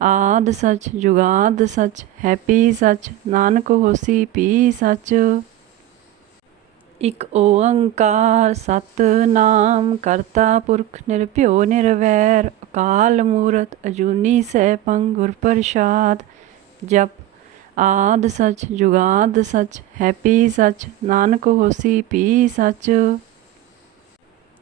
ਆਦ ਸਚ, ਜੁਗਾਦ ਸਚ, ਹੈਪੀ ਸਚ, ਨਾਨਕ ਹੋਸੀ, ਪੀ ਸਚ। ਇਕ ਓੰਕਾਰ ਸਤਨਾਮ, ਕਰਤਾ ਪੁਰਖ ਨਿਰਭਿਓ ਨਿਰਵੈਰ, ਅਕਾਲ ਮੂਰਤ ਅਜੂਨੀ ਸੈਭੰ ਗੁਰ ਪ੍ਰਸਾਦ। ਜਪ, ਆਦ ਸਚ, ਜੁਗਾਦ ਸਚ, ਹੈਪੀ ਸਚ, ਨਾਨਕ ਹੋਸੀ, ਪੀ ਸੱਚ।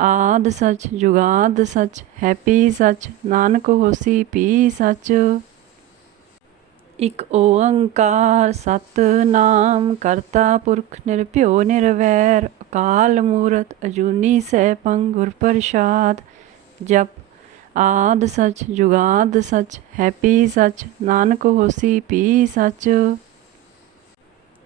ਆਦ ਸਚ ਜੁਗਾਦ ਸਚ, ਹੈਪੀ ਸਚ, ਨਾਨਕ ਹੋਸੀ ਪੀ ਸਚ। ਇਕ ਓੰਕਾਰ ਸਤਨਾਮ, ਕਰਤਾ ਪੁਰਖ ਨਿਰਭਿਓ ਨਿਰਵੈਰ, ਅਕਾਲ ਮੂਰਤ ਅਜੂਨੀ ਸੈਭੰ ਗੁਰ ਪ੍ਰਸਾਦ। ਜਪ, ਆਦ ਸਚ ਜੁਗਾਦ ਸਚ, ਹੈਪੀ ਸਚ, ਨਾਨਕ ਹੋਸੀ ਪੀ ਸਚ।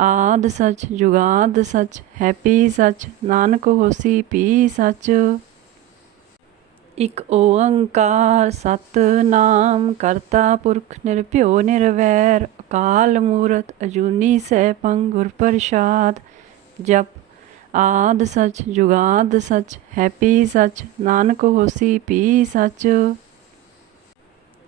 ਆਦ ਸਚ ਜੁਗਾਦ ਸਚ, ਹੈਪੀ ਸਚ, ਨਾਨਕ ਹੋਸੀ ਪੀ ਸਚ। ਇਕ ਓੰਕਾਰ ਸਤਨਾਮ, ਕਰਤਾ ਪੁਰਖ ਨਿਰਭਿਓ ਨਿਰਵੈਰ, ਅਕਾਲ ਮੂਰਤ ਅਜੂਨੀ ਸੈਭੰ ਗੁਰ ਪ੍ਰਸਾਦ ਜਪ, ਆਦ ਸਚ ਜੁਗਾਦ ਸਚ, ਹੈਪੀ ਸਚ, ਨਾਨਕ ਹੋਸੀ ਪੀ ਸੱਚ।